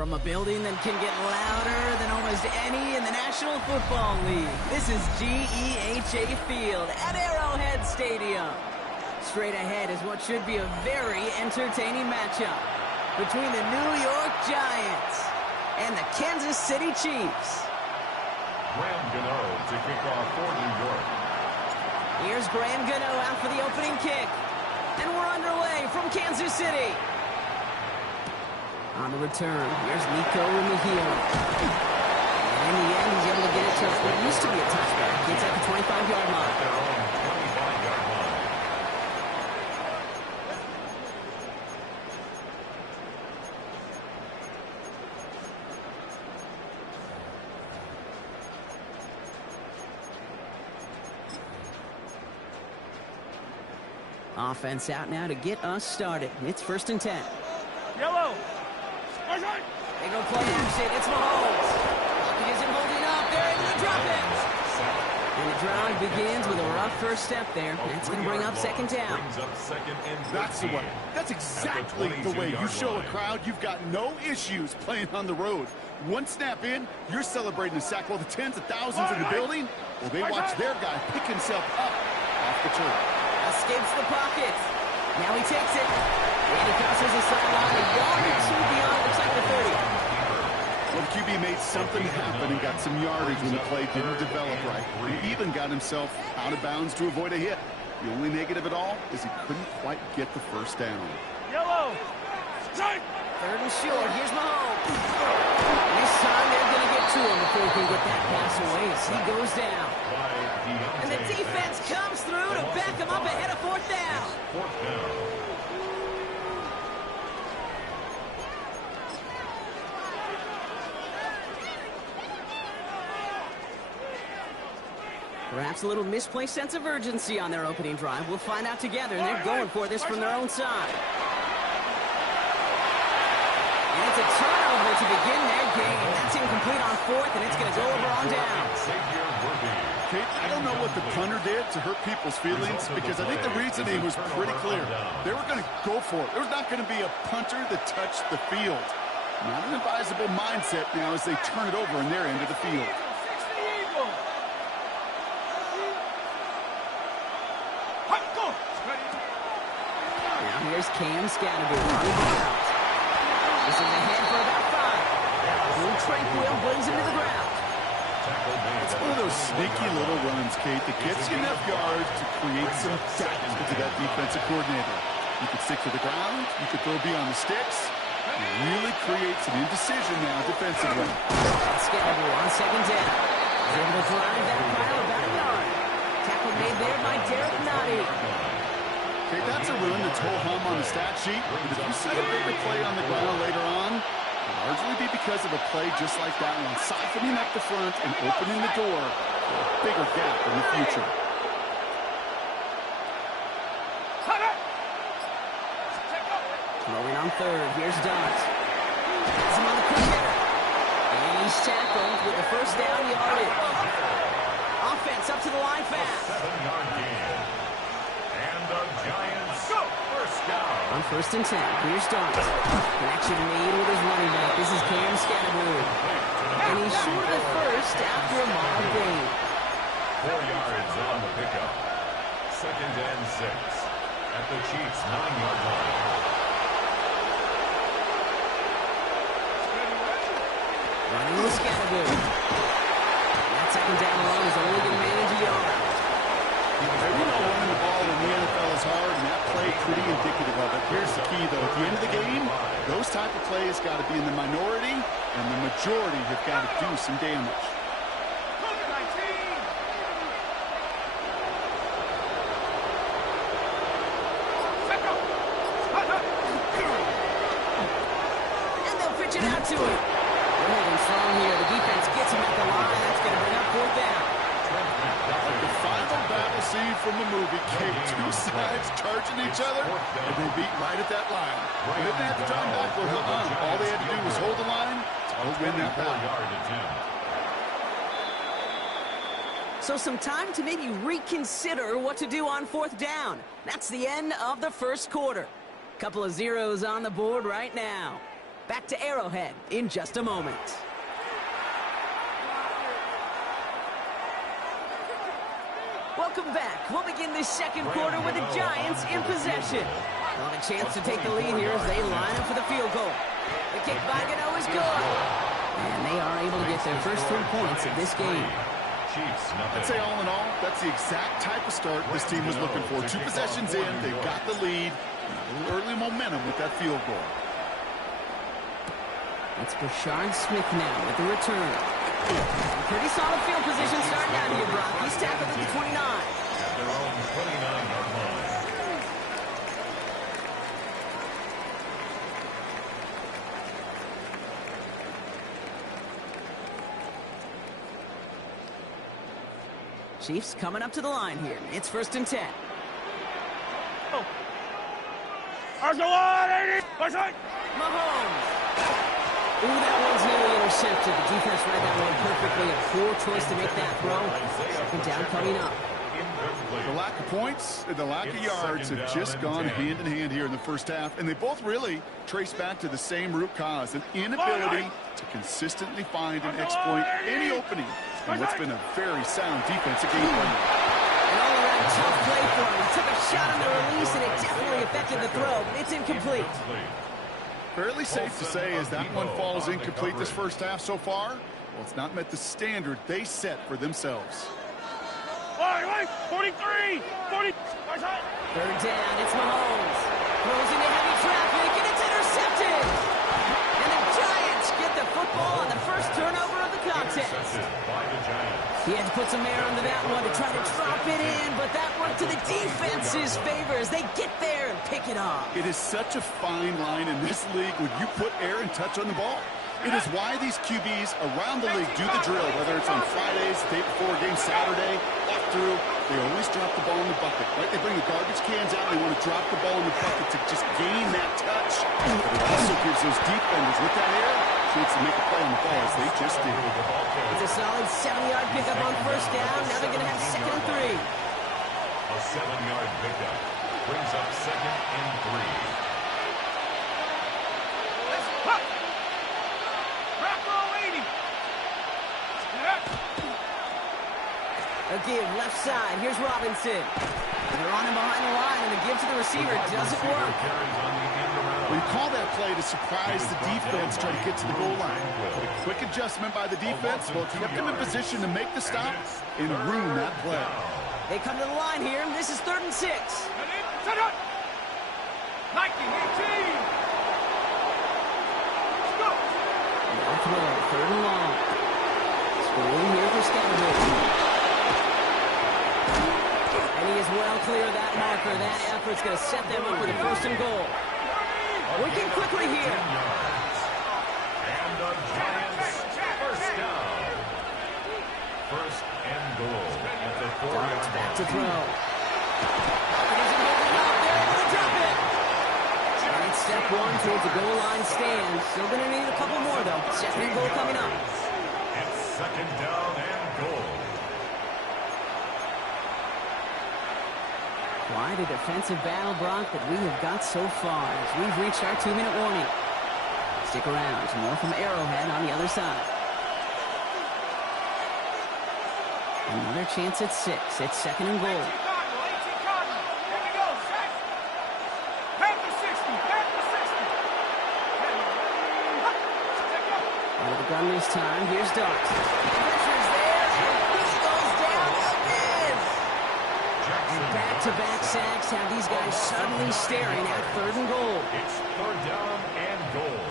From a building that can get louder than almost any in the National Football League, this is GEHA Field at Arrowhead Stadium. Straight ahead is what should be a very entertaining matchup between the New York Giants and the Kansas City Chiefs. Graham Gano to kick off for New York. Here's Graham Gano out for the opening kick. And we're underway from Kansas City. On the return, here's Nico Mejia. And in the end, he's able to get it to what used to be a touchback. Gets at the 25-yard line. Their own 25-yard line. Offense out now to get us started. It's 1st and 10. Yellow. They go play action. It's Mahomes. He isn't holding up. They're able to drop it. And the drive begins with a rough first step there. That's going to bring up 2nd down. That's the way. That's exactly the way you show a crowd you've got no issues playing on the road. One snap in, you're celebrating a sack while the tens of thousands in the building, well, they watch their guy pick himself up off the turf. Escapes the pocket. Now he takes it. And he crosses the sideline. A yard or two beyond. Looks like the 30. Well, the QB made something happen and got some yardage when the play didn't develop right. He even got himself out of bounds to avoid a hit. The only negative at all is he couldn't quite get the first down. Yellow. 3rd and short. Here's Mahomes. This time they're going to get to him before he can get that pass away as he goes down. And the defense comes through to back him up ahead of 4th down. 4th down. Perhaps a little misplaced sense of urgency on their opening drive. We'll find out together, and they're going for this from their own side. And it's a turnover to begin their game. That's incomplete on 4th, and it's going to go over on down. Kate, I don't know what the punter did to hurt people's feelings because I think the reasoning was pretty clear. They were going to go for it. There's not going to be a punter that touched the field. Not an advisable mindset now as they turn it over in their end of the field. Now here's Cam Scattergood running the route. This is ahead for about 5. Blue Tranquil brings him to the ground. It's one of those sneaky little runs, Kate, that gets you enough yards to create some doubt into that defensive coordinator. You could stick to the ground, you could throw beyond the sticks. It really creates an indecision now defensively. Scattergood on 2nd down. He's able to drive that pile about a yard. Tackle made there by Derek Nottie. Okay, that's a run that's ho-hum on the stat sheet, but if you see a bigger play on the ground later on, it'll largely be because of a play just like that one, siphoning up the front and opening the door for a bigger gap in the future. Throwing on 3rd, here's Dot. Has him on the quick hitter. And he's tackled with the 1st down yardage. Offense up to the line fast. 7-yard gain. And the Giants go 1st down. On 1st and 10, here's Dot. Connection made with his running back. This is Cam Scattergood. And he's short of the 1st after a mild gain. 4 yards on the pickup. 2nd and 6 at the Chiefs' 9-yard line. Running with Scattergood. That 2nd down run is only going to manage a yard. Hey, we know running the ball in the NFL is hard, and that play pretty indicative of it. Here's the key, though. At the end of the game, those type of plays got to be in the minority, and the majority have got to do some damage. And they'll pitch it out to him. They're holding strong here. The defense gets him at the line. That's going to bring up 4th down. The final battle scene from the movie came 2 sides charging each other, and they beat right at that line. They didn't have to drive backward. All they had to do was hold the line to win that battle. So some time to maybe reconsider what to do on 4th down. That's the end of the 1st quarter. Couple of zeros on the board right now. Back to Arrowhead in just a moment. Welcome back. We'll begin this second quarter with the Giants in possession. They'll have a chance to take the lead here as they line up for the field goal. The kick by Gano is good. And they are able to get their first 3 points of this game. I'd say all in all, that's the exact type of start this team was looking for. 2 possessions in, they've got the lead. A little early momentum with that field goal. It's Brashard Smith now with the return. Pretty solid field position starting out here, Brock. He's tackled at the 29. At their own 29-yard line. Chiefs coming up to the line here. It's 1st and 10. Oh. Arsenal, 80. Mahomes. Ooh, that one's nearly intercepted. The defense read that one perfectly. A poor choice to make that throw. 2nd down coming up. The lack of points and the lack of yards have just gone hand in hand here in the first half, and they both really trace back to the same root cause, an inability to consistently find and exploit any opening in what's been a very sound defensive game plan. An all-around tough play for him. He took a shot on the release, and it definitely affected the throw, but it's incomplete. Fairly safe to say as that one falls incomplete this first half so far, well, it's not met the standard they set for themselves. 43. 40. 3rd down, it's Mahomes. Throws into heavy traffic, and it's intercepted. And the Giants get the football on the first turnover of the contest. He had to put some air under that one to try to drop it in, but that worked to the defense's favor as they get there and pick it off. It is such a fine line in this league when you put air and touch on the ball. It is why these QBs around the league do the drill, whether it's on Fridays, the day before game Saturday, off through. They always drop the ball in the bucket, right? They bring the garbage cans out, and they want to drop the ball in the bucket to just gain that touch. But it also gives those defenders with that air a chance to make a play on the ball as they just did. It's a solid 7-yard pickup on 1st down. Now they're going to have 2nd and 3. A 7-yard pickup brings up 2nd and 3. A give left side. Here's Robinson. They're on him behind the line, and the give to the receiver doesn't work. We call that play to surprise the defense, try to get to the goal line. But a quick adjustment by the defense, well, kept them in position to make the stop and ruin that play. They come to the line here. This is 3rd and 6. Set up. 19-18. Let's go. No throw. 3rd and long. Screen here for Scandal. And he is well clear of that marker. That effort's going to set them up with a 1st and goal. Working quickly here. And the Giants 1st down. 1st and goal at the 4-yard line. Back to throw. They're able to drop it. And it's step 1 towards the goal line stand. Still going to need a couple more, though. 2nd and goal coming up. It's 2nd down and goal. Quite a defensive battle, Brock, that we have got so far as we've reached our 2-minute warning. Stick around. More from Arrowhead on the other side. Another chance at 6. It's 2nd and goal. Out of the gun this time. Here's Dart. Pressure's there, and he goes down again. Back-to-back sacks have these guys suddenly staring at 3rd and goal. It's 3rd down and goal.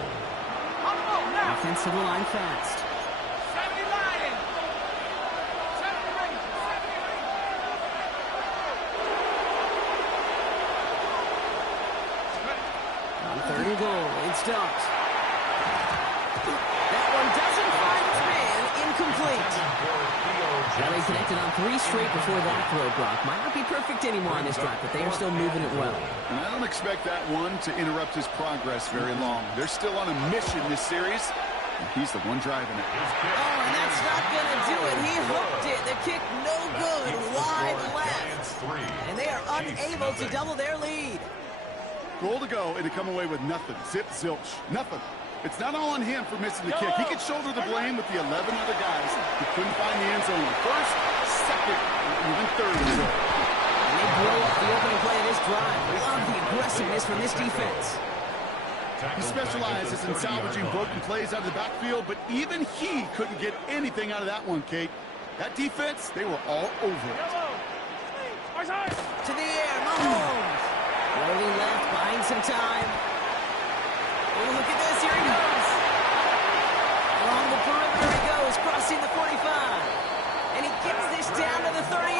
Offensive line fast. 79. 3rd and goal. It's Dart. That one doesn't find its man. Incomplete. Well, they connected on 3 straight before that throw, Brock. Might not be perfect anymore on this drive, but they are still moving it well. And I don't expect that one to interrupt his progress very long. They're still on a mission this series, and he's the one driving it. Oh, and that's not going to do it. He hooked it. The kick no good. Wide left. And they are unable to double their lead. Goal to go, and to come away with nothing. Zip, zilch, nothing. It's not all on him for missing the kick. He could shoulder the blame with the 11 other guys who couldn't find the end zone. First, second, or even third. And they blow up the opening play of this drive. Love the aggressiveness from this defense. He specializes in salvaging broken plays out of the backfield, but even he couldn't get anything out of that one, Kate. That defense, they were all over it. To the air, Mahomes. Rolling left, buying some time. Oh, look at this, here he goes. Along the perimeter he goes, crossing the 45. And he gets this down to the 38.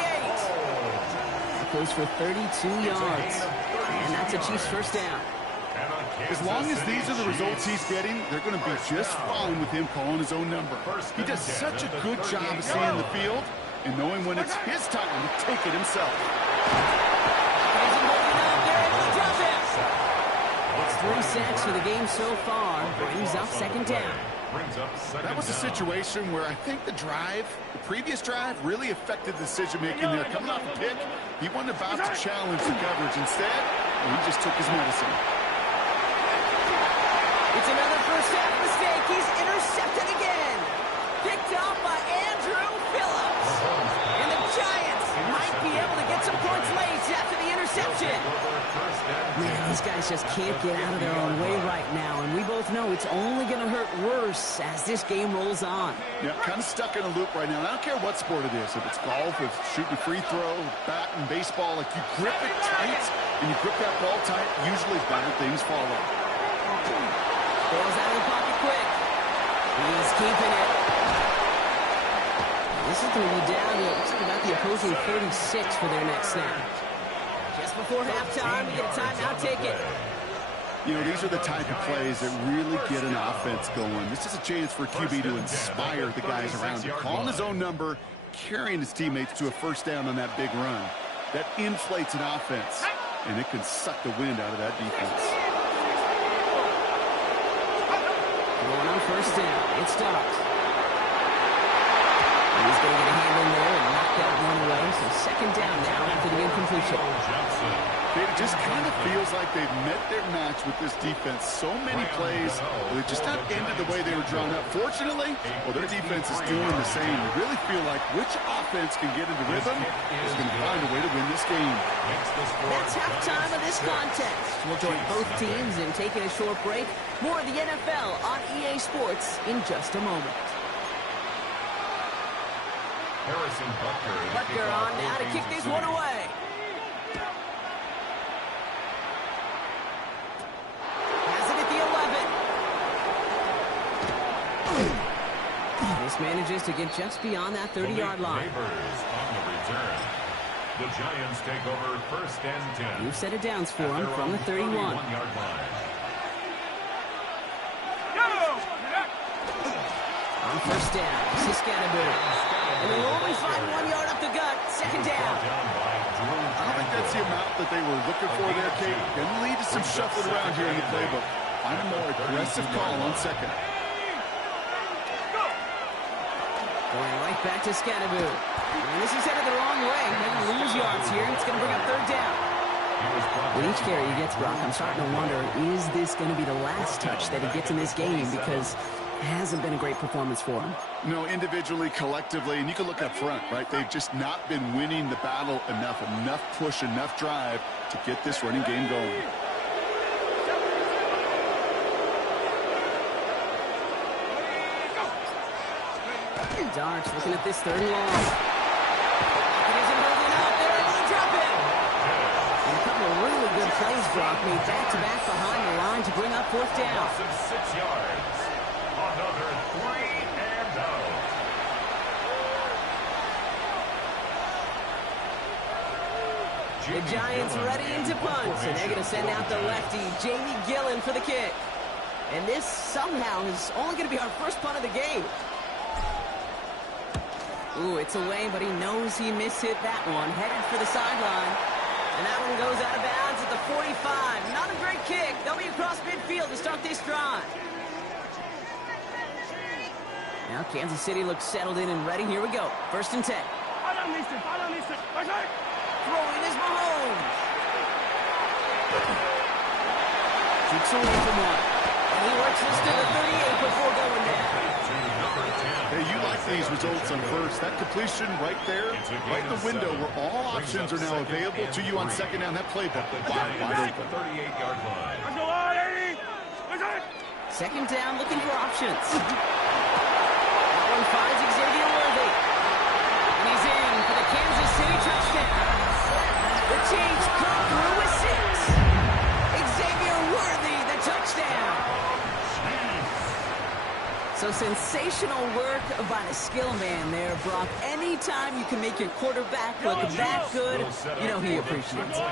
That goes for 32 yards. And that's a Chiefs first down. As long as these are the results he's getting, they're going to be just fine with him calling his own number. He does such a good job of seeing the field and knowing when it's his time to take it himself. It's 3 sacks for the game so far. Brings up second down. That was a situation where I think the previous drive, really affected the decision-making there. Coming off a pick, he wasn't about to challenge the coverage. Instead, he just took his medicine. It's another first half mistake. He's intercepted again. Picked off by Andrew Phillips. And the Giants might be able to get some points late after the interception. Man, these guys just can't get out of their own way right now. And we both know it's only going to hurt worse as this game rolls on. Yeah, kind of stuck in a loop right now. And I don't care what sport it is. If it's golf, if it's shooting a free throw, bat and baseball, like you grip it tight and you grip that ball tight, usually bad things follow. Ball's out of the pocket quick. He's keeping it. This is going to be down to about the opposing 36 for their next snap. Just before halftime, we get a timeout ticket. You know, these are the type of plays that really get an offense going. This is a chance for QB to inspire the guys around him. Calling his own number, carrying his teammates to a first down on that big run. That inflates an offense, and it can suck the wind out of that defense. Going on first down. It stops. He's going to get a hand in there and knock that one away. So second down now after the incompletion. It just kind of feels like they've met their match with this defense. So many plays, they just not ended the way they were drawn up. Fortunately, well, their defense is doing the same. You really feel like which offense can get into rhythm is going to find a way to win this game. That's halftime of this contest. We'll join both teams in taking a short break. More of the NFL on EA Sports in just a moment. Butker on now to kick this one away. Has it at the 11. This manages to get just beyond that 30-yard line. The Giants take over first and 10. New set of downs for him from the 31. On first down, this is Scatterbury. And they'll only find 1 yard up the gut. Second down. I don't think that's the amount that they were looking for there, Kate. Going to lead to some shuffling around here in the playbook. Find a more aggressive call on second. Going right back to Scatterbury. And this is headed the wrong way. They're going to lose yards here. It's going to bring up third down. With each carry he gets, Brock, I'm starting to wonder, is this going to be the last touch that he gets in this game? Because it hasn't been a great performance for him. No, individually, collectively, and you can look up front, right? They've just not been winning the battle enough push, enough drive to get this running game going. Darts looking at this third and long. It isn't holding up. They're able to drop it. And a couple of really good plays, Brock, made back-to-back behind the line to bring up fourth down. 6 yards. Another 3 and out. The Giants ready to punt, and they're going to send out the lefty, Jamie Gillen, for the kick. And this somehow is only going to be our first punt of the game. Ooh, it's away, but he knows he mishit that one. Headed for the sideline. And that one goes out of bounds at the 45. Not a great kick. They'll be across midfield to start this drive. Now Kansas City looks settled in and ready. Here we go. First and 10. Throwing is Mahomes. Keeps away from one. And And he works this to the 38 before going down. Hey, you like these results on first. That completion right there, right in the window where all options are now available to you on second down. That playbook, wide open. 38-yard line. Second down, looking for options. That one finds Xavier Worthy. And he's in for the Kansas City touchdown. The Chiefs come through with 6. Xavier Worthy, the touchdown. So sensational work by the skill man there, Brock. Anytime you can make your quarterback look that good, you know he appreciates it.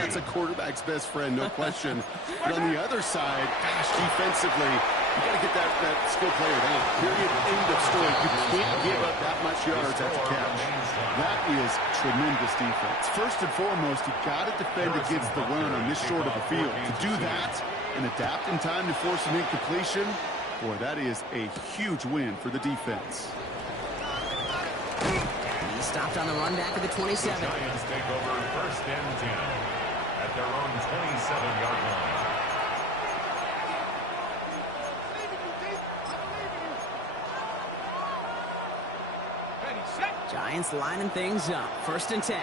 That's a quarterback's best friend, no question. But on the other side, gosh, defensively, you got to get that skill player down. Period. End of story. You can't give up that much yards after catch. That is tremendous defense. First and foremost, you got to defend against the run on this short of a field. To do that and adapt in time to force an incompletion, boy, that is a huge win for the defense. He stopped on the run back at the 27. The Giants take over first and 10 at their own 27-yard line. Giants lining things up. First and 10.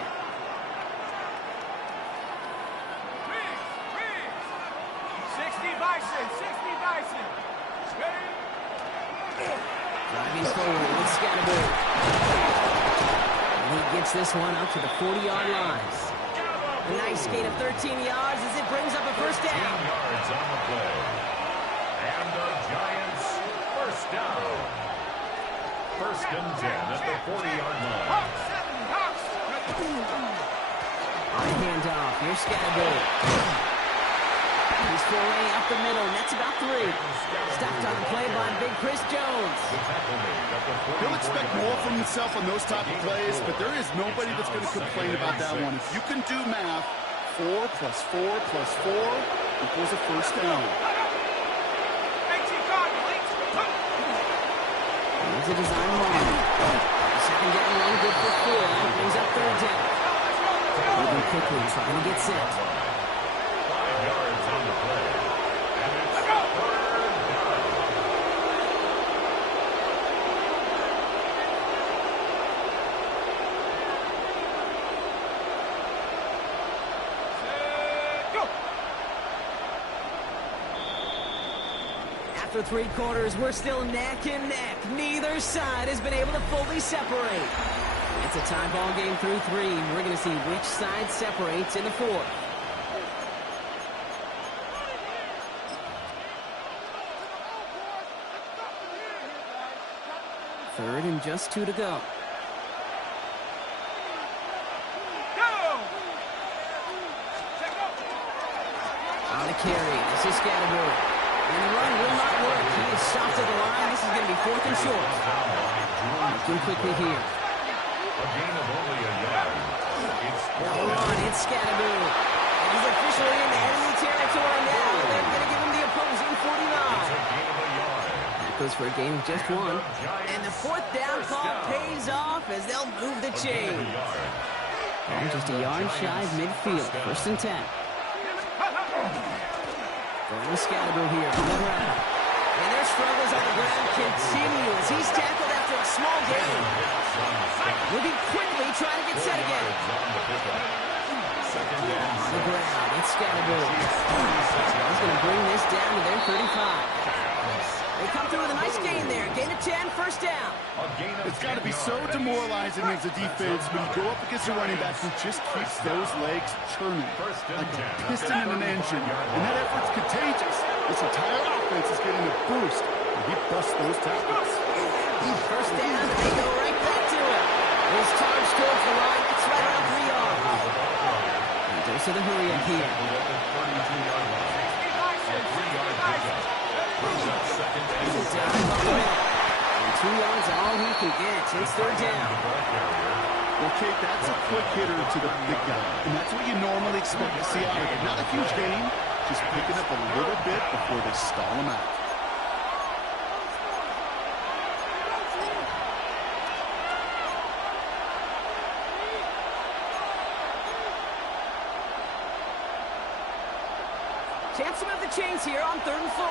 Driving forward with Scatterbury. And he gets this one up to the 40-yard line. A nice gain of 13 yards as it brings up a first down. 10 yards on the play. And the Giants first down. First and 10 at the 40-yard line. On a handoff, here's Scatterbury. He's foraying up the middle, nets about 3. Stopped on the play by Big Chris Jones. He'll expect more from himself on those type of plays, but there is nobody that's going to complain about that one. If you can do math, 4 plus 4 plus 4 equals a first down. Here's a design run. Second down, one good for 4. Brings up third down. Moving quickly, trying to get set. 5 yards on the play. And it's third down. After 3 quarters, we're still neck and neck. Neither side has been able to fully separate. It's a tie ball game through 3. We're going to see which side separates in the 4th. Third and just 2 to go. On a carry. This is Scatterbury. And the run will not work. He is stopped at the line. This is going to be 4th and short. Looking quickly here. A gain of only a yard. It's Hold on, it's Scatterbury. And he's officially in the enemy territory now. They're going to give him the opposing 49. a gain of a yard. That goes for a gain of just 1. And the 4th down call pays off as they'll move the chain. And just a yard shy of midfield. First and 10. Going to Scatterbury here on the ground. And their struggles on the ground continue as he's tackled after a small gain. Moving quickly, trying to get set again. On the ground, it's Scatterbury. He's going to bring this down to their 35. They come through with a nice gain there. Gain of 10, first down. It's got to be so demoralizing as a defense when you go up against a running back who just keeps those legs churning like a piston in an engine. And that effort's contagious. This entire offense is getting a boost when he busts those tackles. First down, and they go right back to it. There's charge towards the line. It's right around 3 yards. And goes to the hurry up here. He's a dive up the middle. And 2 yards are all he can get. It's third down. Well, Kate, that's a quick hitter to the big guy. And that's what you normally expect to see out of him. Not a huge gain, just picking up a little bit before they stall him out. Chance to move the chains here on 3rd and 4.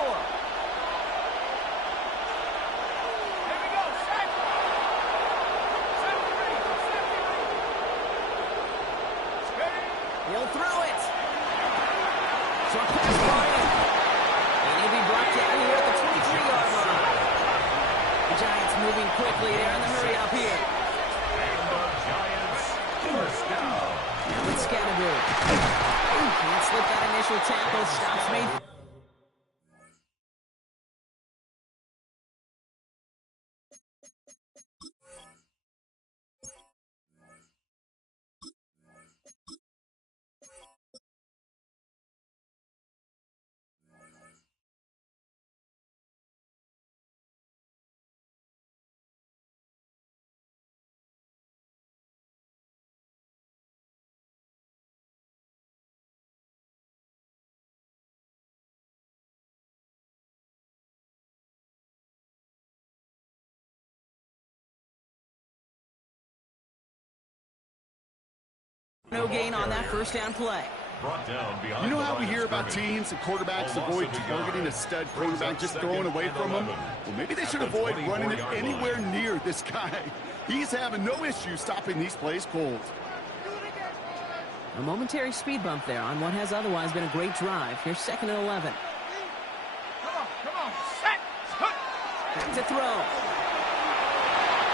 The Giants moving quickly. They're in the hurry up here. And the Giants first down. Now it's Scattergood. Can't slip that initial tackle. Stops me. No gain on that first down play. Brought down behind You know the how we line hear of about scrimmage. teams and quarterbacks A loss avoid of a targeting yard. a stud Brings quarterback, up just second throwing away and from him? 11. Well, maybe they At should the avoid running it 24-yard anywhere line. near this guy. He's having no issue stopping these plays cold. A momentary speed bump there on what has otherwise been a great drive. Here's second and 11. Come on, set. Back to throw.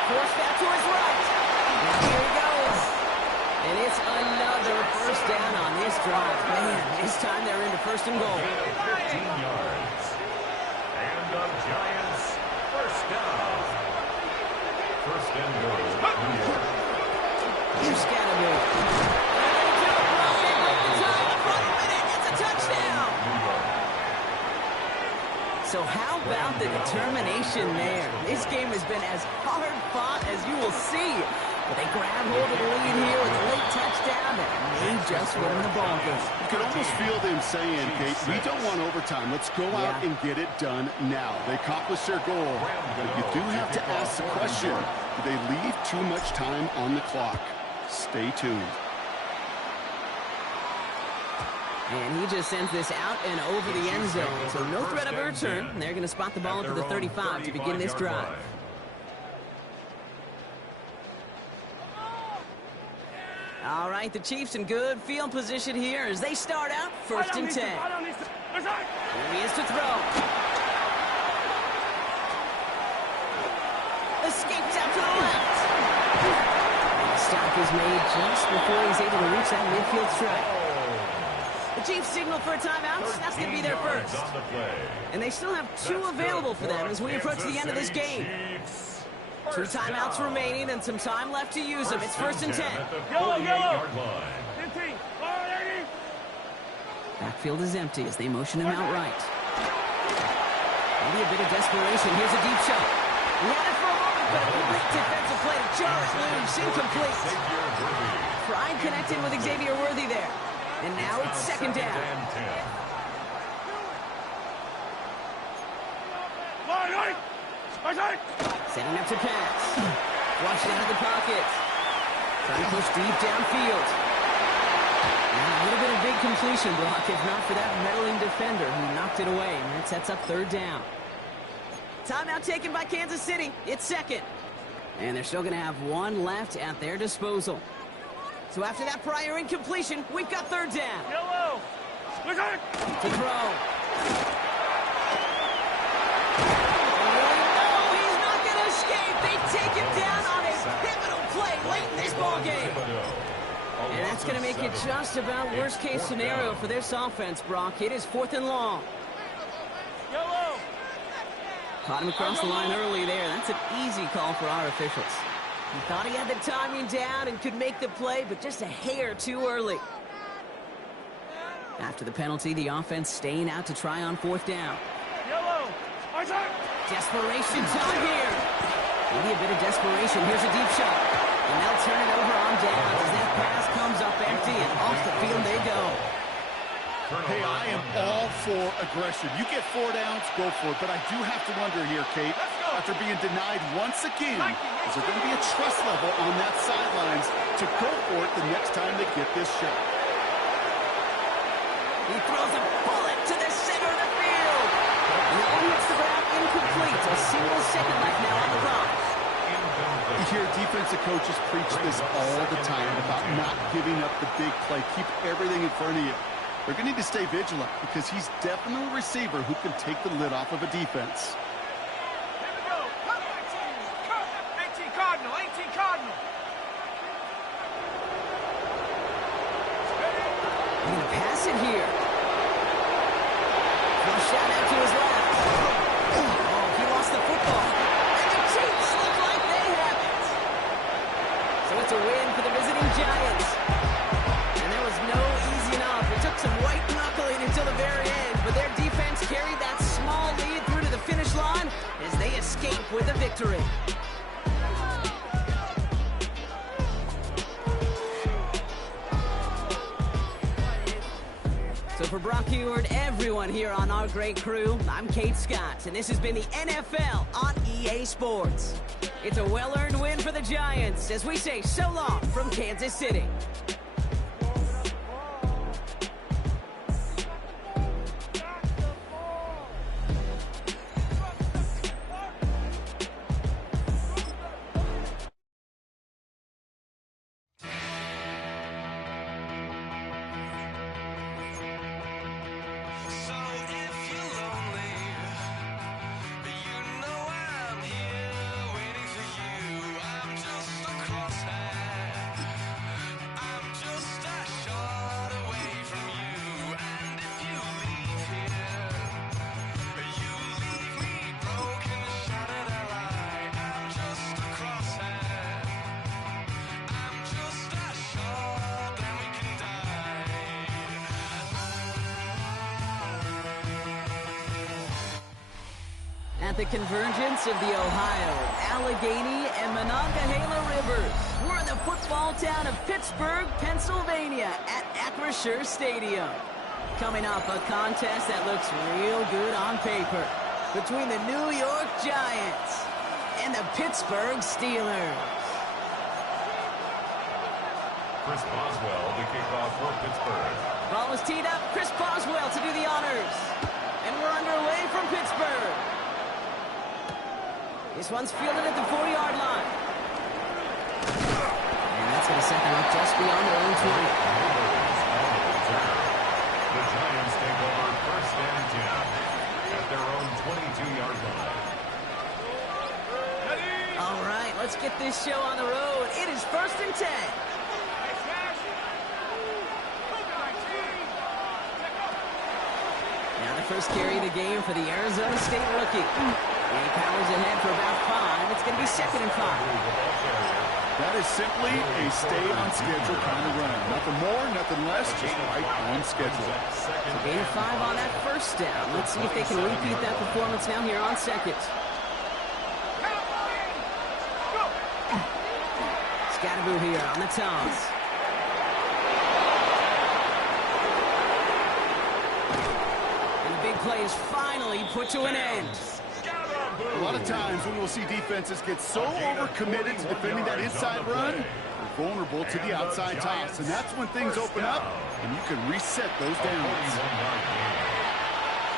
Force that to his right. And here he goes. And it's another first down on this drive. Man, this time they're into first and goal. Gain of 15 yards. And the Giants first down. First and goal. New York. Here's Scattergood. It's a touchdown. New York. So how about the determination there? This game has been as hard fought as you will see. But they grab hold of the lead here with a late touchdown that may just win the ball game. You can almost feel them saying, Kate, we don't want overtime. Let's go out and get it done now. They accomplished their goal. But you do have to ask the question, do they leave too much time on the clock? Stay tuned. And he just sends this out and over the end zone. So no threat of a return. They're going to spot the ball up to the 35 to begin this drive. All right, the Chiefs in good field position here as they start out first and 10. Here he is to throw. Escapes out to the left. And the stop is made just before he's able to reach that midfield strike. The Chiefs signal for a timeout. That's going to be their first. And they still have two available for them as we approach the end of this game. Two timeouts remaining and some time left to use them. It's first and 10. Yellow. Backfield is empty as they motion him out right. Maybe a bit of desperation. Here's a deep shot. He had it for a moment, but a great defensive play to jar it loose. Incomplete. Pride connected with Xavier Worthy there. And now it's second down. Setting up to pass. Flushed out of the pocket. Trying to push deep downfield. And a little bit of big completion block, if not for that meddling defender who knocked it away. And that sets up third down. Timeout taken by Kansas City. It's second. And they're still going to have one left at their disposal. So after that prior incompletion, we've got third down. Yellow. To throw. They take him down on a pivotal play late in this ball game. And that's going to make it just about worst-case scenario for this offense, Brock. It is fourth and long. Yellow. Caught him across the line early there. That's an easy call for our officials. He thought he had the timing down and could make the play, but just a hair too early. After the penalty, the offense staying out to try on fourth down. Yellow. Desperation time here. Maybe a bit of desperation. Here's a deep shot. And they'll turn it over on downs as that pass comes up empty and off the field they go. Hey, I am all for aggression. You get 4 downs, go for it. But I do have to wonder here, Kate, after being denied once again, is there going to be a trust level on that sidelines to go for it the next time they get this shot? He throws a bullet to the center of the field. And that one hits the ground incomplete. A single second left now on the clock. You hear defensive coaches preach this all the time about not giving up the big play. Keep everything in front of you. They're going to need to stay vigilant because he's definitely a receiver who can take the lid off of a defense. pass it here. Flush shot out to his left. Oh, he lost the football. And the Chiefs look like they have it. So it's a win for the visiting Giants. And there was no easing up. It took some white knuckling until the very end, but their defense carried that small lead through to the finish line as they escape with a victory. So for Brock Heward, everyone here on our great crew, I'm Kate Scott, and this has been the NFL on EA Sports. It's a well-earned win for the Giants as we say so long from Kansas City. At the convergence of the Ohio, Allegheny, and Monongahela Rivers, we're in the football town of Pittsburgh, Pennsylvania at Acrisure Stadium. Coming up, a contest that looks real good on paper between the New York Giants and the Pittsburgh Steelers. Chris Boswell to kick off for Pittsburgh. Ball is teed up. Chris Boswell to do the honors. And we're underway from Pittsburgh. This one's fielded at the 40-yard line. And that's going to set them up just beyond their own 20. The Giants take over first and 10 at their own 22-yard line. All right, let's get this show on the road. It is first and 10. Now the first carry of the game for the Arizona State rookie. He powers ahead for about 5. It's going to be second and 5. That is simply a stay-on-schedule kind of run. Nothing more, nothing less, just right on schedule. So gain of 5 on that first down. Let's see if they can repeat that performance now here on second. Scatterboo here on the toss. And the big play is finally put to an end. A lot of times when we'll see defenses get so overcommitted to defending that inside run, they're vulnerable to the outside toss. And that's when things open up, and you can reset those downs.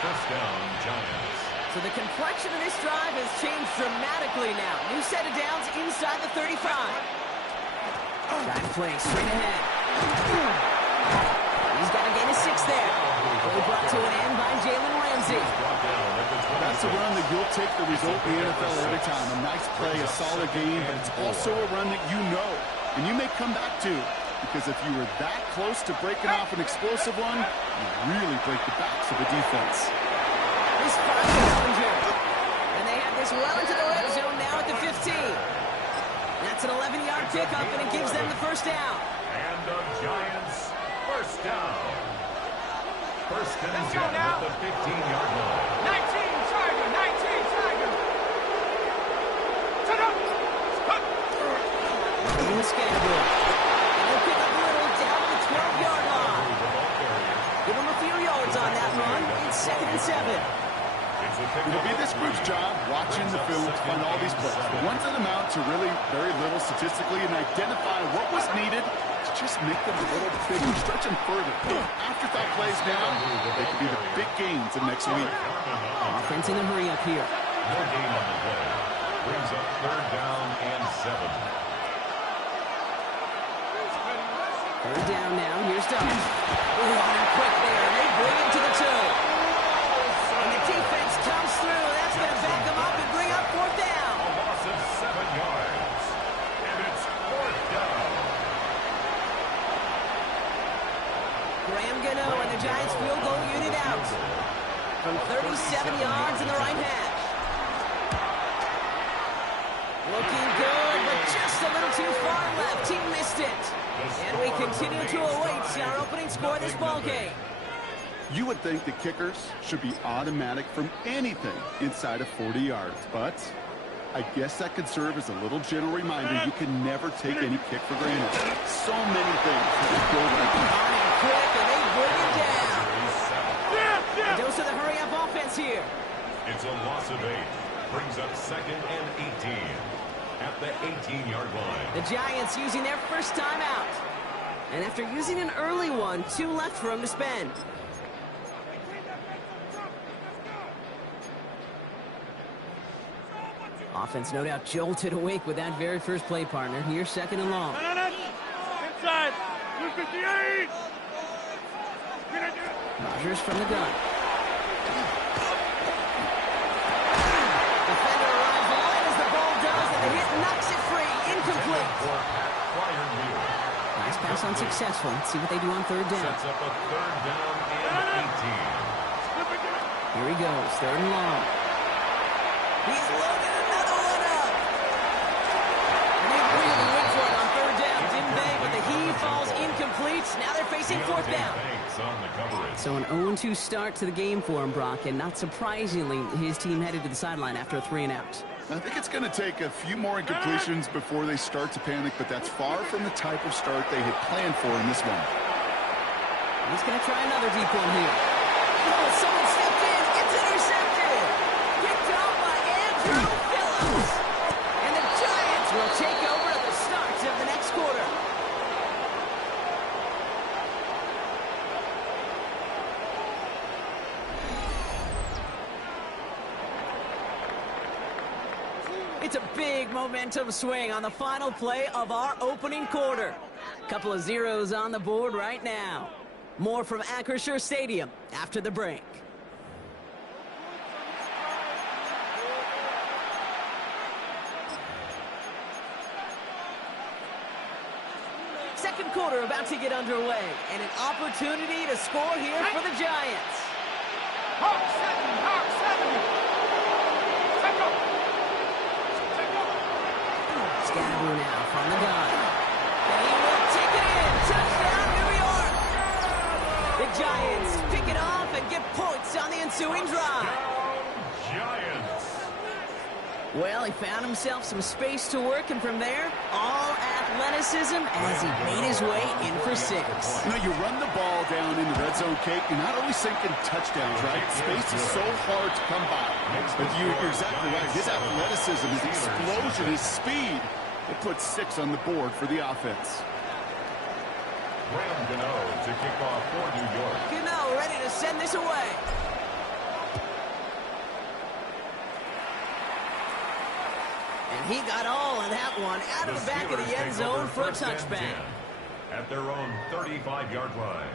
First down, Giants. So the complexion of this drive has changed dramatically now. New set of downs inside the 35. Drive play straight ahead. He's got to gain a 6 there. Play brought to an end by Jalen Ramsey. That's a run that you'll take the result in the NFL every time. A nice play, a solid game, but it's also a run that you know and you may come back to, because if you were that close to breaking off an explosive one, you really break the backs of the defense. This finds Bellinger. And they have this well into the red zone now at the 15. That's an 11-yard pickup, and it gives them the first down. And the Giants first down. First and 10 at the 15-yard line. 19, Tiger, 19, Tiger. Set up. In the Scatterboo. And they'll pick up Little down to the 12-yard line. Give them a few yards on that run. It's second and 7. It'll be this group's job watching the film to find all these plays. The ones that amount to really very little statistically, and identify what was needed to just make them a little bigger, stretch them further. Afterthought plays down, they could be the big gains in next week. Offense in the hurry up here. No gain on the play. Brings up third down and 7. Third down now. Here's Doug. Running quick there. And they bring him to the 2. And the defense comes through. That's going to back them up and bring up fourth down. A loss of 7 yards. And it's fourth down. Graham Gano and the a Giants field goal unit out. From 37 yards in the right hash. Looking good, but just a little too far left. He missed it. And we continue to await our opening score of this ballgame. You would think the kickers should be automatic from anything inside of 40 yards, but I guess that could serve as a little gentle reminder you can never take any kick for granted. So many things that could go right. On and quick, and they bring it down. A dose of the hurry-up offense here. It's a loss of 8. Brings up 2nd and 18 at the 18-yard line. The Giants using their first time out. And after using an early one, 2 left for them to spend. Offense no doubt jolted awake with that very first play, partner. Here's 2nd and long. Inside. 258. Rodgers from the gun. Defender arrives right as the ball does, and the hit knocks it free. Incomplete. Nice pass unsuccessful. Let's see what they do on 3rd down. Sets up a 3rd down and 18. Here he goes, 3rd and long. He's loaded another one up. And they really went for it on 3rd down, didn't they? But the heave falls incomplete. Now they're facing 4th down. So an 0-2 start to the game for him, Brock, and not surprisingly, his team headed to the sideline after a 3-and-out. I think it's going to take a few more incompletions before they start to panic, but that's far from the type of start they had planned for in this one. He's going to try another deep one here. Oh, someone stepped in. It's intercepted. Picked off by Andrew Phillips. And the Giants will take over at the start of the next quarter. It's a big momentum swing on the final play of our opening quarter. Couple of zeros on the board right now. More from Acrisure Stadium after the break. Second quarter about to get underway, and an opportunity to score here for the Giants. Hawk 7. Take off. Scaboo now from the gun. And he will take it in. Touchdown, New York. The Giants pick it off and get points on the ensuing drive. Giants. Well, he found himself some space to work, and from there, all athleticism as he made his way in for 6. You know, you run the ball down in the red zone, Kate, you're not always thinking touchdowns, right? Space is so hard to come by. But you're exactly right. His athleticism, his explosion, his speed, it puts 6 on the board for the offense. Graham Gano to kick off for New York. Gano ready to send this away. And he got all of that one out of the back of the end zone for a touchback. At their own 35-yard line.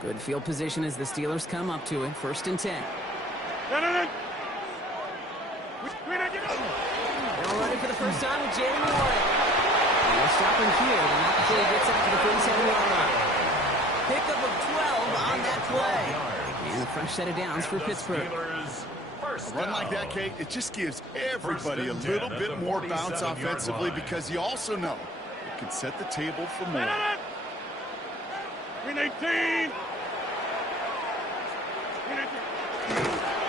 Good field position as the Steelers come up to it. 1st and 10. They'll run it for the first time with Jalen Warren. And they'll stop him here, but not before he gets out to the 47-yard line. Pickup of 12 on that play. And a fresh set of downs for Pittsburgh. A run like that, Kate, it just gives everybody a little bit more bounce offensively because you also know it can set the table for more. Green 18.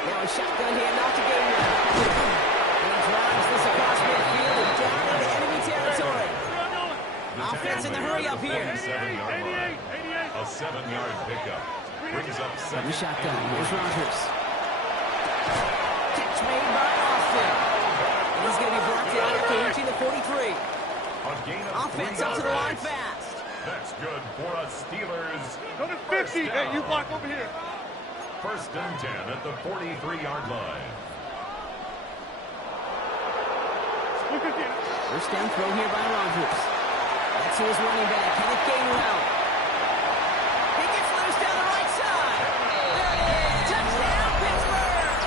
Now a shotgun handoff to Gabriel. He drives this across midfield and down into enemy territory. Offense in the hurry up here. 87-yard line. A 7-yard pickup. Brings up 7. The shotgun. Here's Rodgers. Catch made by Austin. And he's going to be brought down after reaching the 43. Offense up to the line fast. That's good for us Steelers. Go to 50. Hey, you block over here. 1st and 10 at the 43-yard line. First down throw here by Rodgers. That's his running back, Kenneth Gainwell. He gets loose down the right side. There it is. Touchdown, Pittsburgh.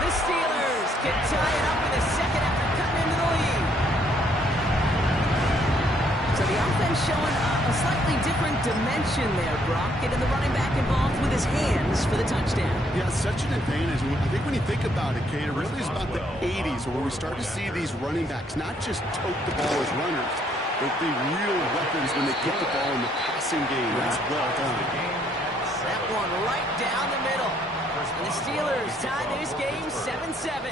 The Steelers can tie it up in the second after cutting into the lead. So the offense is showing a slightly different dimension there, Brock, getting the running back involved with his hands for the touchdown. Yeah, such an advantage. I think when you think about it, Kate, it really is about the 80s where we start to see these running backs not just tote the ball as runners, but be real weapons when they get the ball in the passing game. That's well done. That one right down the middle. And the Steelers tie this game 7-7.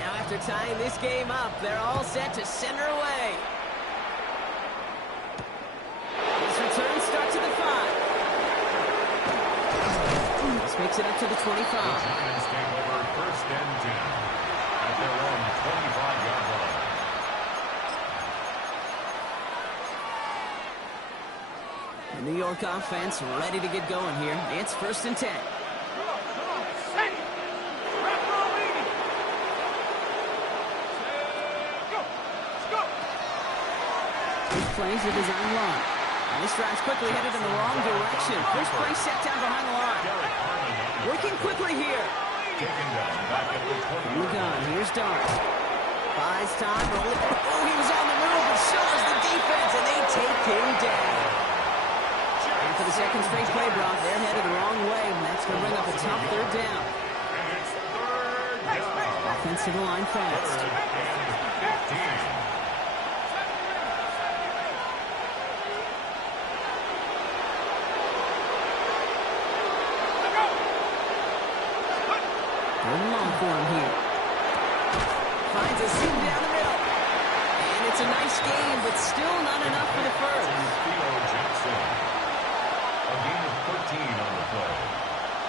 Now after tying this game up, they're all set to send her away. This return starts at the 5. This makes it up to the 25. The Giants take over 1st and 10 at their own 25-yard line. The New York offense ready to get going here. It's 1st and 10. He plays the design run. And this drive's quickly headed in the wrong direction. First play set down behind the line. Working quickly here. Moved on. Here's Dart. Buys time. Oh, he was on the move, but so is the defense, and they take him down. And for the second straight play, Brock, they're headed the wrong way, and that's going to bring up a tough 3rd down. Offense to the line fast. Going long for him here. Finds a seam down the middle. And it's a nice game, but still not enough for the first. A gain of 13 on the play.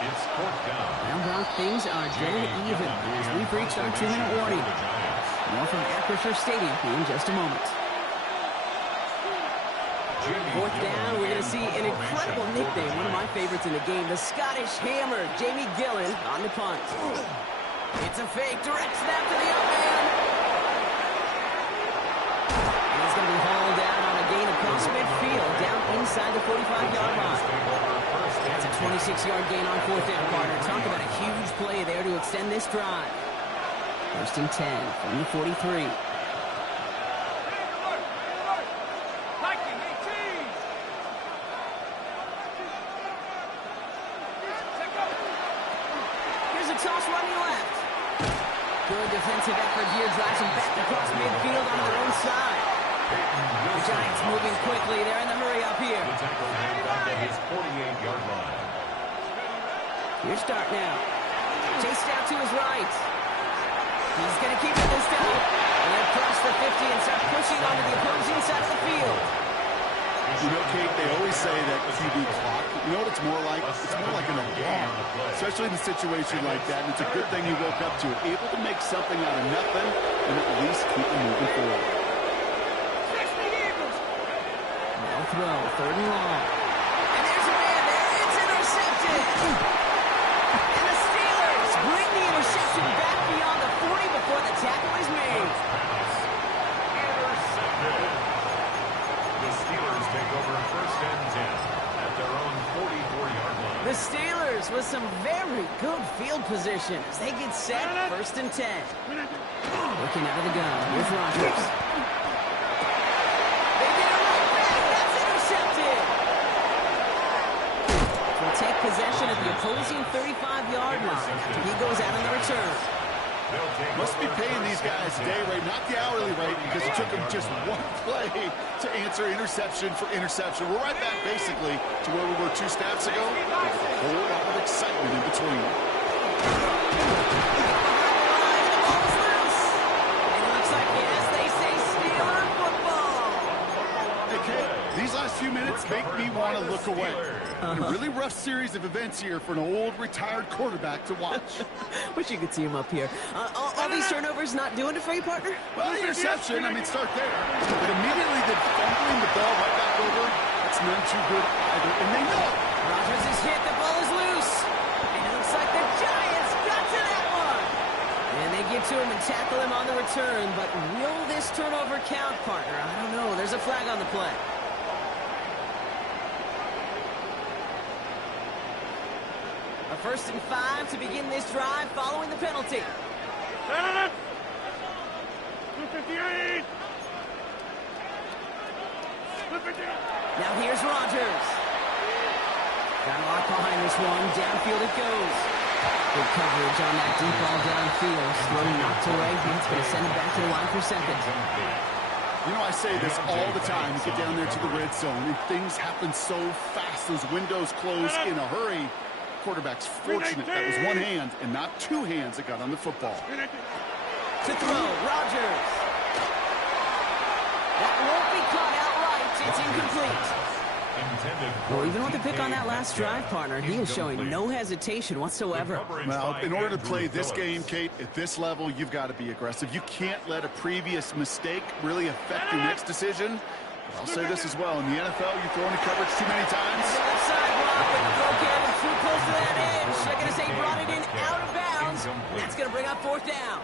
It's 4th down. Now, Brock, things are dead even as we've reached our 2-minute warning. More from Acrisure Stadium in just a moment. 4th down, we're going to see an incredible nickname, one of my favorites in the game, the Scottish Hammer, Jamie Gillen on the punt. It's a fake, direct snap to the up man. And he's going to be hauled down on a gain across midfield, down inside the 45-yard line. That's a 26-yard gain on 4th down, partner. Talk about a huge play there to extend this drive. 1st and 10 from the 43. Toss running left. Good defensive effort here, drives him back across midfield on their own side. The Giants moving quickly. They're in the hurry up here. Back at his 48-yard line. Here's Dart now. Chased out to his right. He's going to keep it this time. And across the 50 and start pushing onto the opposing side of the field. You know, Kate, they always say that QB clock, you know what it's more like? It's more like an alarm, especially in a situation like that. And it's a good thing you woke up to it, able to make something out of nothing and at least keep it moving forward. Now throw, 3rd and long. And there's a man there. It's intercepted. And the Steelers bring the interception back beyond the 40 before the tackle is made. Steelers take over 1st and 10 at their own 44-yard line. The Steelers with some very good field position as they get set 1st and 10. Looking out of the gun. Here's Rodgers. They get it right back. That's intercepted. They'll take possession at the opposing 35-yard line after he goes out on the return. Must be paying these guys day rate, not the hourly rate, because it took them just one play to answer interception for interception. We're right back, basically, to where we were 2 snaps ago. There's a whole lot of excitement in between. And it looks like, yes, they say Steeler football. Hey, Kate, these last few minutes make me want to look away. A really rough series of events here for an old retired quarterback to watch. Wish you could see him up here. All these turnovers not doing it for you, partner? Well, interception, I mean, start there. But immediately the fumbling the ball right back over, that's none too good either. And they know. Rodgers is hit. The ball is loose. And it looks like the Giants got to that one. And they get to him and tackle him on the return. But will this turnover count, partner? I don't know. There's a flag on the play. A 1st and 5 to begin this drive following the penalty. 258. Now here's Rodgers. Got a lot behind this one. Downfield it goes. Good coverage on that deep ball downfield. Slow knocked away. It's going to send it back to the line for second. You know, I say this all the time. You get down there to the red zone, and things happen so fast. Those windows close in a hurry. Quarterback's fortunate that was one hand and not two hands that got on the football. To throw, Rodgers. That won't be caught outright. It's incomplete. Well, even with the pick on that last drive, partner, he is showing no hesitation whatsoever. Well, in order to play this game, Kate, at this level, you've got to be aggressive. You can't let a previous mistake really affect your next decision. But I'll say this as well. In the NFL, you throw into coverage too many times. Left side block, but the throw came too close to that edge. They're going to say he brought it in out of bounds. That's going to bring up fourth down.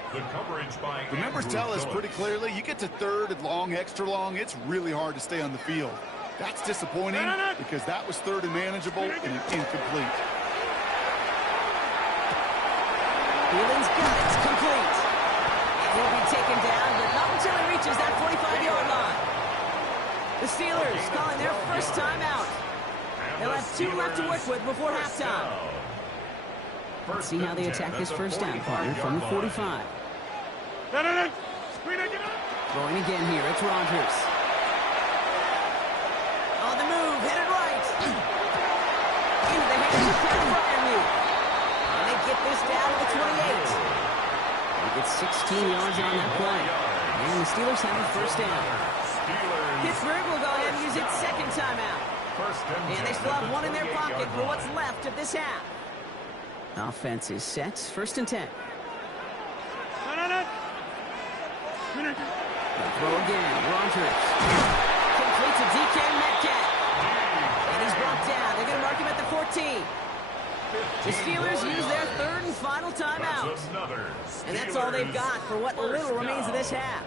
The numbers tell us pretty clearly, you get to third and long, extra long, it's really hard to stay on the field. That's disappointing because that was third and manageable and an incomplete. Thielens got it. It's complete. And he'll be taken down, but not until he reaches that 45-yard line. The Steelers calling their first timeout. They'll have 2 left to work with before halftime. Let's see how they attack this first down, partner, from the 45. Going again here, it's Rodgers. On the move, headed right. Into the hands of Pat Bryant. And they get this down to the 28. They get 16 yards on that play. And the Steelers have a first down. Pittsburgh will go ahead and use its second timeout. And they still have one in their pocket for what's left of this half. Offense is set. First and 10. Throw again. Rodgers. Complete to DK Metcalf. And he's brought down. They're going to mark him at the 14. The Steelers use their third and final timeout. And that's all they've got for what little remains of this half.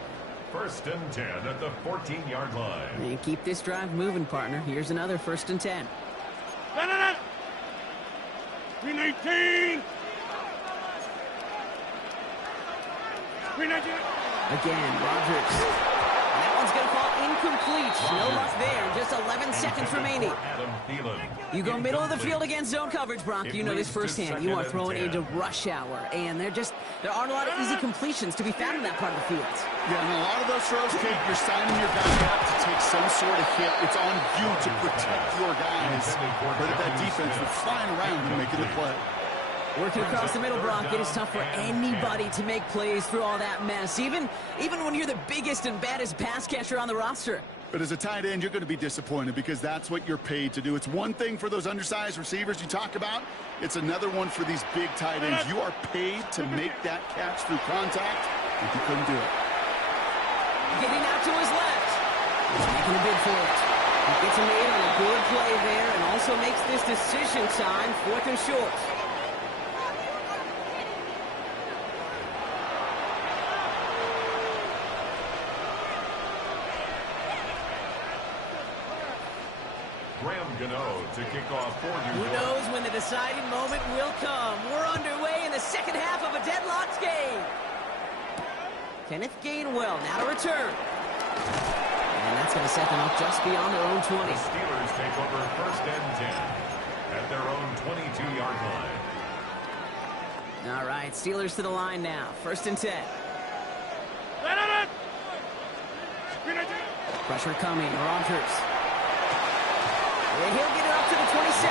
First and 10 at the 14-yard line. And keep this drive moving, partner. Here's another first and 10. 319. Again, Rodgers. That one's going to fall incomplete. No luck there. Just 11 seconds remaining. You go middle of the field against zone coverage, Brock. You know this firsthand. You are throwing into rush hour. And there aren't a lot of easy completions to be found in that part of the field. Yeah, and a lot of those throws, Kate, you're signing your guy up to take some sort of hit. It's on you to protect your guys. But if that defense was flying around and making the play. Working across the middle, Brock, it is tough for anybody to make plays through all that mess, even when you're the biggest and baddest pass catcher on the roster. But as a tight end, you're going to be disappointed because that's what you're paid to do. It's one thing for those undersized receivers you talk about. It's another one for these big tight ends. You are paid to make that catch through contact, and you couldn't do it. Getting out to his left. He's making a bid for it. He gets a made on a good play there and also makes this decision time 4th and short. To kick off for you. Who knows when the deciding moment will come. We're underway in the second half of a deadlocked game. Kenneth Gainwell now to return. And that's going to set them up just beyond their own 20. The Steelers take over first and 10 at their own 22-yard line. All right, Steelers to the line now. First and 10. Pressure coming. Rodgers. And he'll get it up to the 27.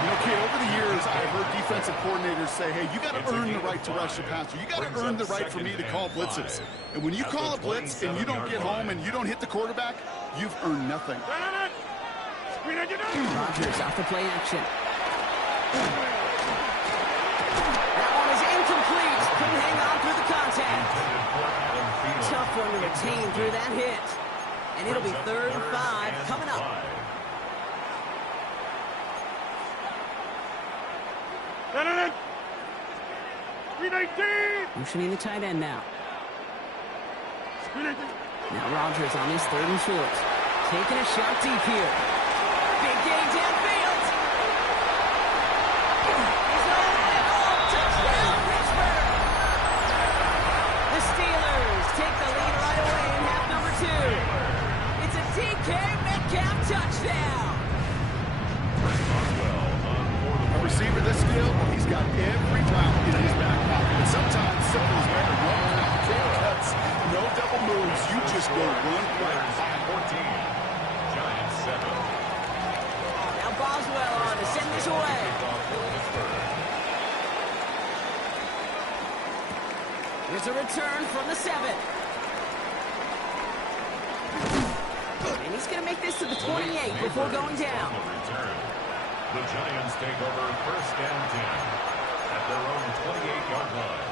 Okay, over the years, I've heard defensive coordinators say, hey, you got to earn the right to rush the passer. You got to earn the right for me to call blitzes. And when you call a blitz and you don't get home and you don't hit the quarterback, you've earned nothing. Rodgers off the play action. That one is incomplete. Couldn't hang on through the contact. Tough one to retain through that hit. And it'll be 3rd and 5 coming up. Motioning the tight end now. Now Rodgers on his 3rd and short. Taking a shot deep here. Big gain downfield. He's on it. Touchdown, Pittsburgh. The Steelers take the lead right away in half number 2. It's a DK just go one play. 14. Giants 7. Now Boswell on to send this away. Here's a return from the 7. And he's going to make this to the 28 before going down. The Giants take over 1st and 10 at their own 28-yard line.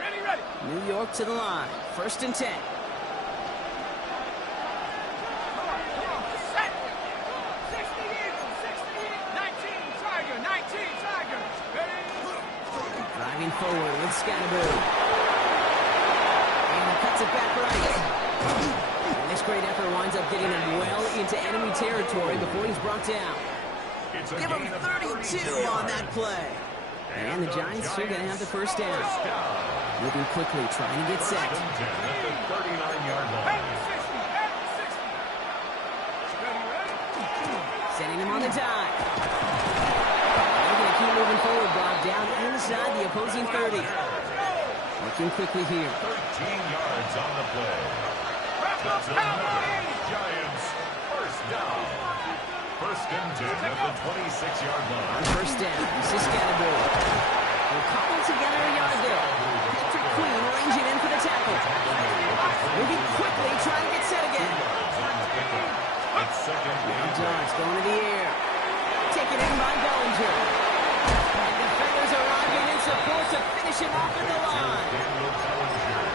Ready. New York to the line. 1st and 10. Driving forward with Scatterboot. And he cuts it back right. And this great effort winds up getting him well into enemy territory before he's brought down. Give him 32 on that play. And the Giants still going to have the 1st down. Moving quickly, trying to get set. 39-yard line. Sending him on the dive. They're going to keep moving forward, Bob, down inside the opposing 30. Working quickly here. 13 yards on the play. That's another Giants 1st down. 1st and 10 at the 26-yard line. On 1st down, this is Scatterboot. We'll cobble together a yard there. Patrick Queen ranging in for the tackle. Moving quickly, trying to get set again. Now Jones going to the air. Taken in by Bellinger. And defenders arriving in support to finish him off at the line.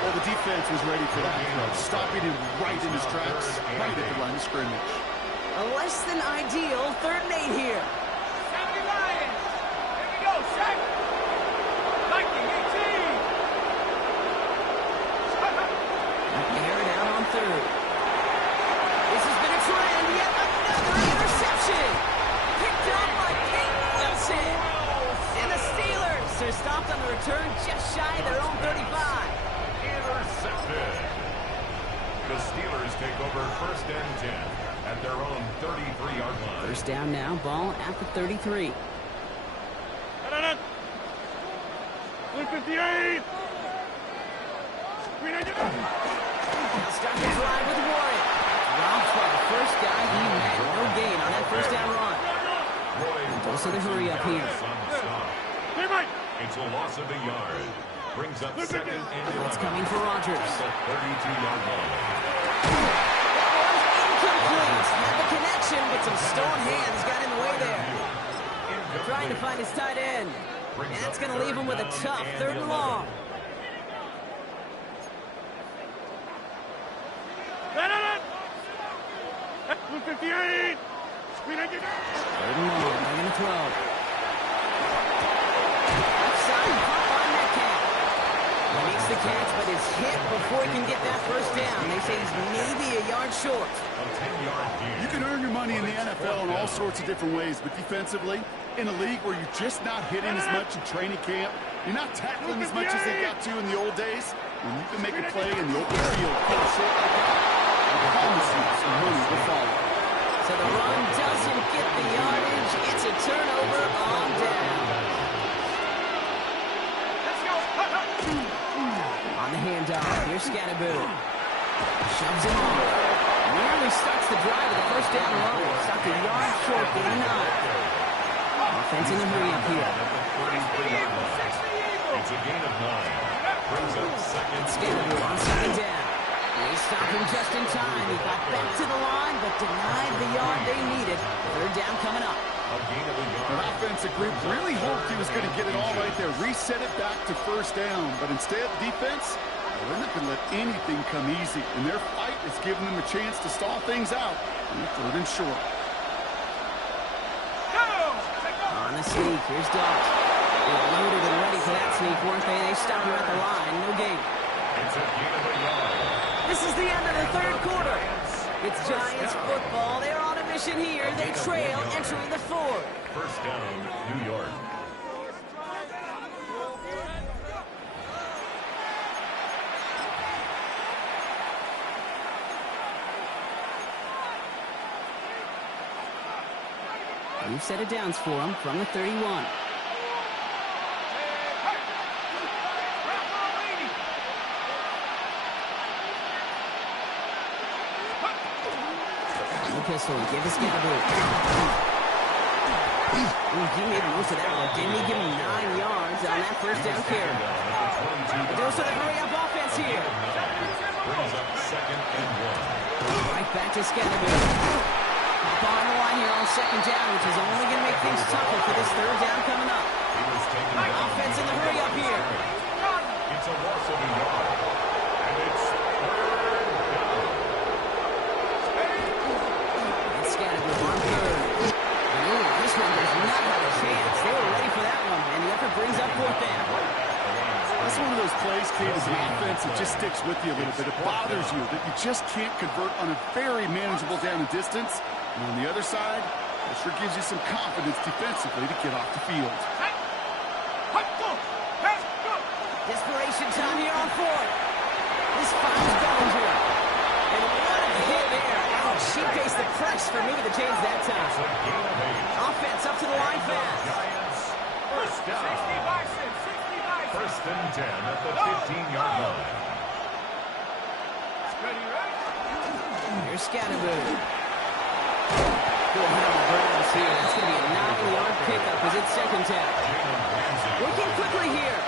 Well, the defense was ready for that throw, stopping him right in his tracks, right at the line of scrimmage. A less than ideal 3rd and 8 here. Saturday Lions. Here we go, Shaq. Lightning 18. Air it out on 3rd. This has been a trend. Yet another interception. Picked up by King Wilson. And the Steelers are stopped on the return just shy of their own 35. Intercepted. The Steelers take over 1st and 10 at their own 33-yard line. 1st down now, ball at the 33. 158. Now start the drive with Warren. Drops by the first guy he met. No gain on that 1st down run. Goes to the hurry up here. It's a loss of a yard. Brings up 2nd and 11. It's coming for Rodgers. At the 32-yard line. Incomplete. Had the connection, but some stone hands got in the way there. Trying to find his tight end. And that's going to leave him with a tough 3rd and long. 158. 3rd and long. They're going to throw. Outside, caught by Metcalf. He makes the catch, but is hit before he can get that 1st down. They say he's maybe a yard short. A 10-yard gain. You can earn your money in the NFL in all sorts of different ways, but defensively, in a league where you're just not hitting as much in training camp, you're not tackling as much as they got to in the old days, when you can make a play in the open field, finish it like that, I promise you some money will follow. So the run doesn't get the yardage. It's a turnover on down. On the handoff, here's Scatterboot. Shoves him on. Nearly starts the drive with the 1st down run. Stopped a yard short, gain 9. Offense in the hurry up here. It's a gain of 9. Brings up 2nd. Scatterboot on 2nd down. They stopped him just in time. He got back to the line, but denied the yard they needed. 3rd down coming up. A gain of a The yard. offensive group really hoped he was going to get it all right there, reset it back to 1st down, but instead, defense, they're not going to let anything come easy, and their fight is giving them a chance to stall things out on 3rd and short. On the sneak, here's Dawes. They were loaded and ready for that sneak, weren't they? They stopped him at the line. No gain. It's a gain of a yard. This is the end of the 3rd quarter. It's Giants football. They're on a mission here. They trail entering the 4th. 1st down, New York. New set of downs for him from the 31. Pistol, give us Gaboo. He made most of that one, didn't he? Give him 9 yards on that first down carry. They'll sort of hurry up offense here. Brings up 2nd and 1. Right back to Scatterby. Bottom line here on 2nd down, which is only going to make things tougher for this 3rd down coming up. Offense in the hurry up here. It's a loss of a yard. And it's 3rd down. It's Scatterby on 3rd. This one does not have a chance. They were ready for that one, and the effort brings up 4th down. That's one of those plays, Kate, as an offense that just sticks with you a little bit. It bothers you that you just can't convert on a very manageable down and distance. And on the other side, it sure gives you some confidence defensively to get off the field. Desperation time here on 4th. This finds Bellinger. And what a hit there. Ouch, she faced the press for moving the chains that time. Offense up to the line fast. Giants, first down. 1st and 10 at the 15-yard line. Here's Scatterby. Good hit on the Browns here. That's going to be a 9-yard pickup as it's 2nd down. Working quickly here.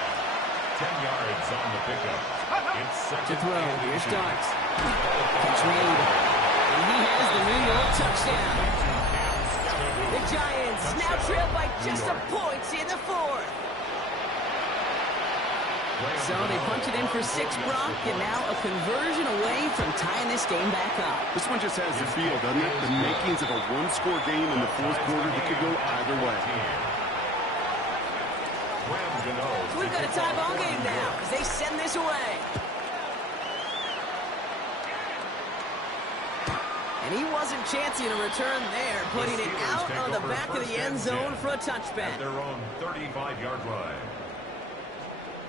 10 yards on the pickup. It's 2nd To throw. Here's Starks. Catch made. And he has the New York touchdown. The Giants now trail by just a point in the 4th. So they punch it in for 6, Brock, and now a conversion away from tying this game back up. This one just has the feel, doesn't it? The makings of a one-score game in the 4th quarter that could go either way. So we've got a tie ball game now as they send this away. And he wasn't chancing a return there, putting it out on the back of the end zone for a touchback. Their own 35-yard line.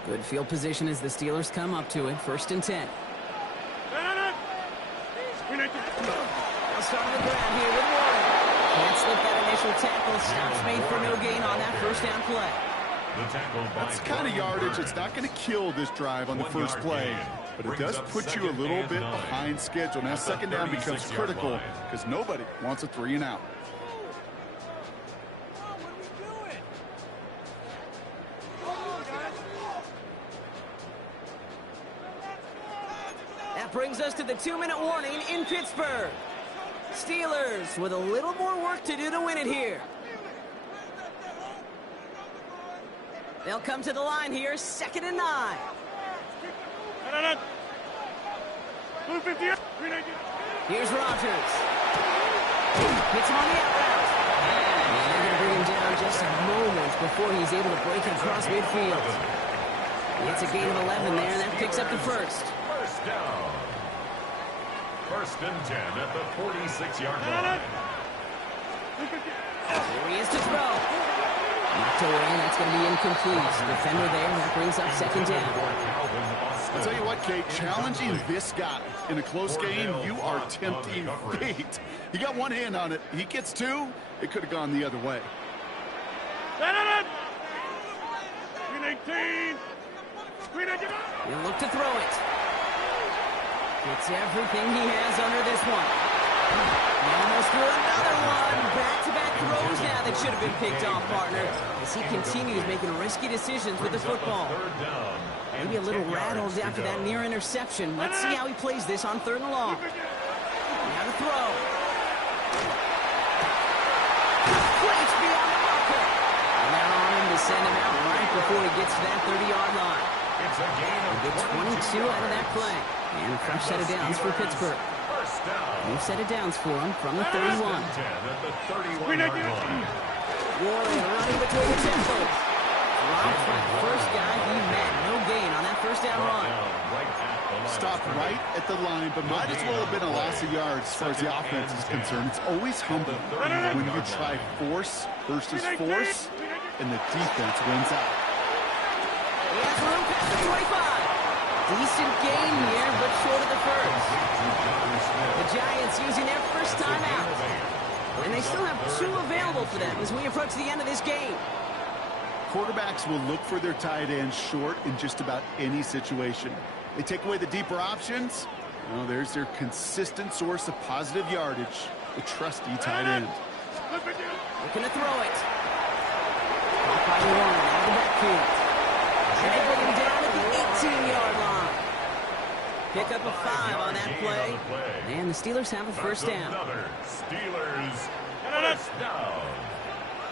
Good field position as the Steelers come up to it. 1st and 10. They'll start on the ground here with Warren. Can't slip that initial tackle. Stops made for no gain on that 1st down play. That's the kind of yardage that's not going to kill this drive on the first play, but it does put you a little bit behind schedule. Now 2nd down becomes critical because nobody wants a 3 and out. That brings us to the 2-minute warning in Pittsburgh. Steelers with a little more work to do to win it here. They'll come to the line here, 2nd and 9. Here's Rodgers. Hits him on the out route. And they're going to bring him down just moments before he's able to break across midfield. It's a gain of 11 there, and that picks up the 1st. 1st down. 1st and 10 at the 46-yard line. Here he is to throw. Knocked away, that's going to be incomplete. Defender there, that brings up 2nd down. I'll tell you what, Kate, challenging this guy in a close game, you are tempting fate. He got one hand on it. He gets 2, it could have gone the other way. He'll look to throw it. Gets everything he has under this one. He almost threw another one. Back-to-back throws now that should have been picked off, partner, as he continues making risky decisions with the football. Maybe a little rattled after that near interception. Let's see how he plays this on 3rd and long. Now to throw. Breaks beyond the marker. And they're on him to send him out right before he gets to that 30-yard line. It's a gain of 22 out of that play. And a fresh set of downs for Pittsburgh. New set of downs for him from the 31. Warren running between the tackles. Dropped by the first guy he met. No gain on that 1st down run. Stopped right at the line, but might as well have been a loss of yards as far as the offense is concerned. It's always humbling when you try force versus force, and the defense wins out. He has room past the 25. Decent gain here, but short of the 1st. The Giants using their first time out. And they still have 2 available for them as we approach the end of this game. Quarterbacks will look for their tight ends short in just about any situation. They take away the deeper options. Well, there's their consistent source of positive yardage, the trusty tight end. Looking to throw it. Caught by Warren out of the backfield. And they bring him down at the 18-yard line. Pick up a 5 on that play. And the Steelers have a first down. Steelers first down.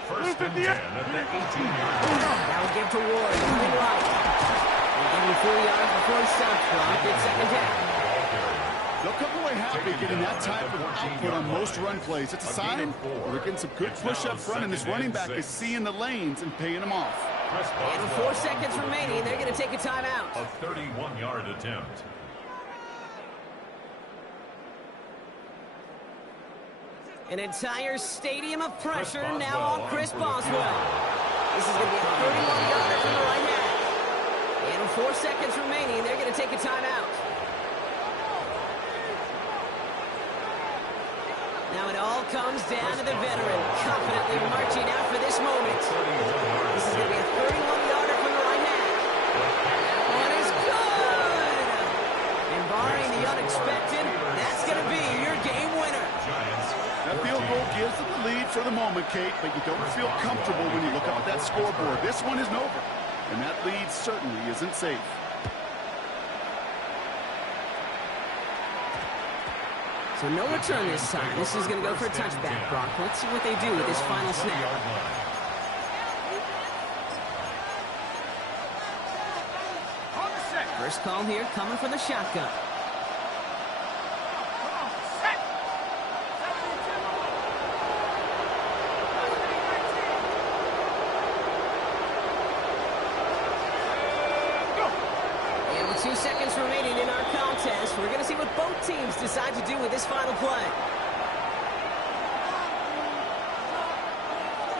First and 10 at the 18-yard line. That will give to Ward, running right. They'll give him 4 yards before he stops. Block at second down. They'll come away happy getting that type of output on most run plays. It's a sign they're getting some good push up front, and this running back is seeing the lanes and paying them off. And with 4 seconds remaining, they're going to take a timeout. A 31-yard attempt. An entire stadium of pressure now on Chris Boswell. This is going to be a 31-yarder from the right half. And with 4 seconds remaining, they're going to take a timeout. Now it all comes down to the veteran, confidently marching out for this moment. This is going to be a 31-yarder from the right half. That one is good! And barring the unexpected, that's going to be your game winner. That field goal gives them the lead for the moment, Kate, but you don't feel comfortable when you look up at that scoreboard. This one isn't over, and that lead certainly isn't safe. So no return this time. This is going to go for a touchback, Brock. Let's see what they do with this final snap. First call here coming from the shotgun. And with 2 seconds remaining in our contest, we're going to see what both teams decide to do with this final play.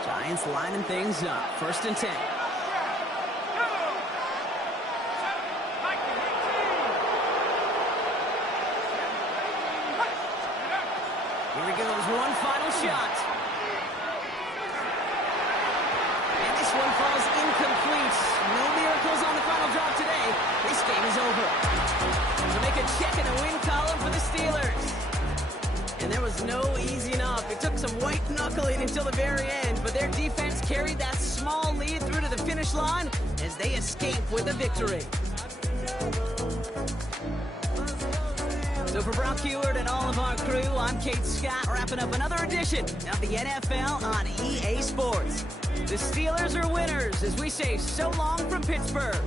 Giants lining things up. First and 10. Here he goes, one final shot. And this one falls incomplete. No miracles on the final drive today. This game is over. To make a check in the win column for the Steelers. And there was no easing up. It took some white knuckling until the very end, but their defense carried that small lead through to the finish line as they escape with a victory. So for Brock Heward and all of our crew, I'm Kate Scott, wrapping up another edition of the NFL on EA Sports. The Steelers are winners as we say so long from Pittsburgh.